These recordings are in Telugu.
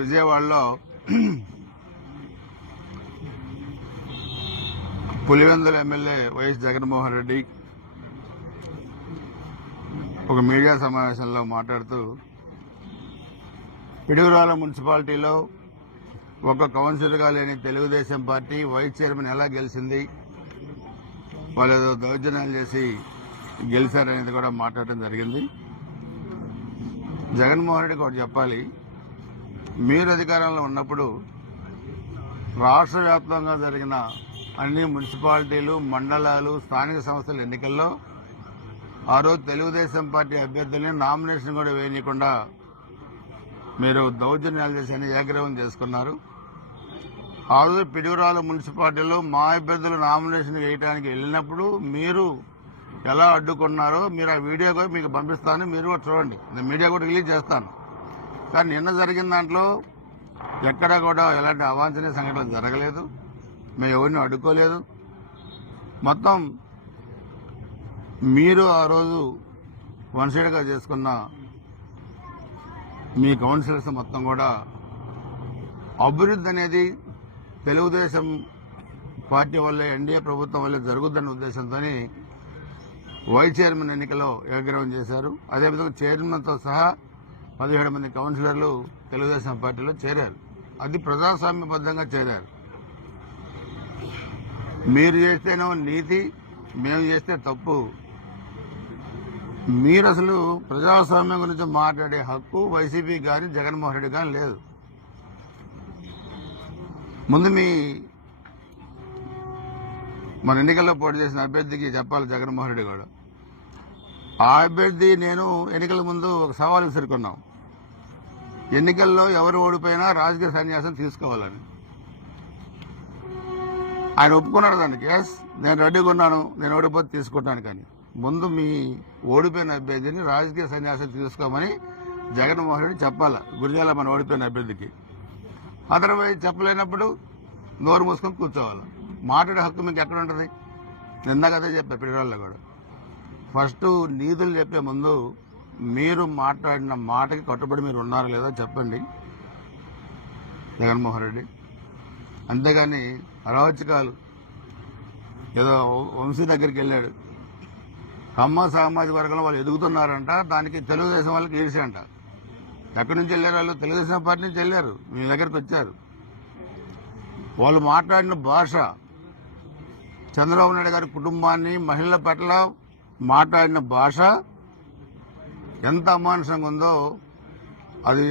విజయవాడలో పులివెందుల ఎమ్మెల్యే వైఎస్ జగన్మోహన్ రెడ్డి ఒక మీడియా సమావేశంలో మాట్లాడుతూ పిడుగురాల మున్సిపాలిటీలో ఒక కౌన్సిలర్గా లేని తెలుగుదేశం పార్టీ వైస్ చైర్మన్ ఎలా గెలిచింది వాళ్ళు ఏదో దౌర్జన్యాలు చేసి గెలిచారనేది కూడా మాట్లాడటం జరిగింది. జగన్మోహన్ రెడ్డి ఒకటి చెప్పాలి మీరు అధికారంలో ఉన్నప్పుడు రాష్ట్ర వ్యాప్తంగా జరిగిన అన్ని మున్సిపాలిటీలు మండలాలు స్థానిక సంస్థల ఎన్నికల్లో ఆ రోజు తెలుగుదేశం పార్టీ అభ్యర్థుల్ని నామినేషన్ కూడా వేయకుండా మీరు దౌర్జన్యాలు చేసి ఏగ్రహం ఏకగ్రహం చేసుకున్నారు. ఆ రోజు పిడుగురాల మున్సిపాలిటీలో మా అభ్యర్థులు నామినేషన్ వేయడానికి వెళ్ళినప్పుడు మీరు ఎలా అడ్డుకున్నారో మీరు ఆ వీడియో కూడా మీకు పంపిస్తాను. మీరు కూడా చూడండి. మీడియా కూడా రిలీజ్ చేస్తాను. కానీ నిన్న జరిగిన దాంట్లో ఎక్కడా కూడా ఎలాంటి అవాంఛనీయ సంఘటనలు జరగలేదు. మేము ఎవరిని అడ్డుకోలేదు. మొత్తం మీరు ఆ రోజు వన్ సైడ్గా చేసుకున్న మీ కౌన్సిలర్స్ మొత్తం కూడా అభివృద్ధి అనేది తెలుగుదేశం పార్టీ వల్లే ఎన్డీఏ ప్రభుత్వం వల్లే జరుగుద్దన్న ఉద్దేశంతో వైస్ చైర్మన్ ఎన్నికలో ఏగ్రహం చేశారు. అదేవిధంగా చైర్మన్తో సహా పదిహేడు మంది కౌన్సిలర్లు తెలుగుదేశం పార్టీలో చేరారు. అది ప్రజాస్వామ్యబద్ధంగా చేరారు. మీరు చేస్తేనేమో నీతి మేము చేస్తే తప్పు. మీరు అసలు ప్రజాస్వామ్యం గురించి మాట్లాడే హక్కు వైసీపీ కానీ జగన్మోహన్ రెడ్డి కానీ లేదు. ముందు మీ మన ఎన్నికల్లో పోటీ చేసిన అభ్యర్థికి చెప్పాలి జగన్మోహన్ రెడ్డి కూడా. ఆ అభ్యర్థి నేను ఎన్నికల ముందు ఒక సవాల్ ఎదుర్కొన్నాం. ఎన్నికల్లో ఎవరు ఓడిపోయినా రాజకీయ సన్యాసం తీసుకోవాలని. ఆయన ఒప్పుకున్నాడు దానికి. ఎస్ నేను రెడీగా ఉన్నాను. నేను ఓడిపోతే తీసుకుంటాను కానీ. ముందు మీ ఓడిపోయిన అభ్యర్థిని రాజకీయ సన్యాసం తీసుకోమని జగన్మోహన్ రెడ్డి చెప్పాలి. గురిజాల మన ఓడిపోయిన అభ్యర్థికి. అదర్వైజ్ చెప్పలేనప్పుడు నోరు మూసుకొని కూర్చోవాలి. మాట్లాడే హక్కు మీకు ఎక్కడ ఉంటుంది? నిన్న కదే చెప్పా పిల్లల్లో కూడా. ఫస్ట్ నీతులు చెప్పే ముందు మీరు మాట్లాడిన మాటకి కట్టుబడి మీరు ఉన్నారా లేదో చెప్పండి. జగన్మోహన్ రెడ్డి. అంతేగాని అరాచకాలు. ఏదో వంశీ దగ్గరికి వెళ్ళాడు. కమ్మ సామాజిక వర్గంలో వాళ్ళు ఎదుగుతున్నారంట దానికి తెలుగుదేశం వాళ్ళకి ఈర్ష అంట ఎక్కడి నుంచి వెళ్ళారు వాళ్ళు? తెలుగుదేశం పార్టీ నుంచి వెళ్ళారు. మీ దగ్గరికి వచ్చారు. వాళ్ళు మాట్లాడిన భాష చంద్రబాబు నాయుడు గారి కుటుంబాన్ని మహిళల పట్ల మాట్లాడిన భాష ఎంత అమానుషంగా ఉందో అది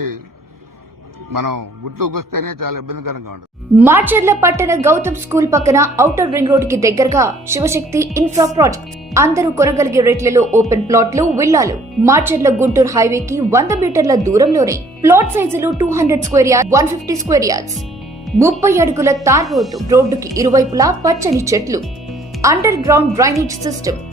మనం గుర్తుకొస్తేనే చాలా ఇబ్బందికరంగా ఉంటుంది. మాచర్ల పట్టణ గౌతమ్ స్కూల్ పక్కన ఔటర్ రింగ్ రోడ్కి దగ్గరగా శివశక్తి ఇన్ఫ్రా ప్రాజెక్ట్. అందరూ కొనగలిగే రేట్లలో ఓపెన్ ప్లాట్లు విల్లాలు. మార్చర్ల గుంటూరు హైవే కి వంద మీటర్ల దూరంలోనే. ప్లాట్ సైజులు two hundred square yard one fifty square yards. ముప్పై అడుగుల తార్ రోడ్డు. రోడ్డుకి ఇరువైపులా పచ్చని చెట్లు. Underground drainage system.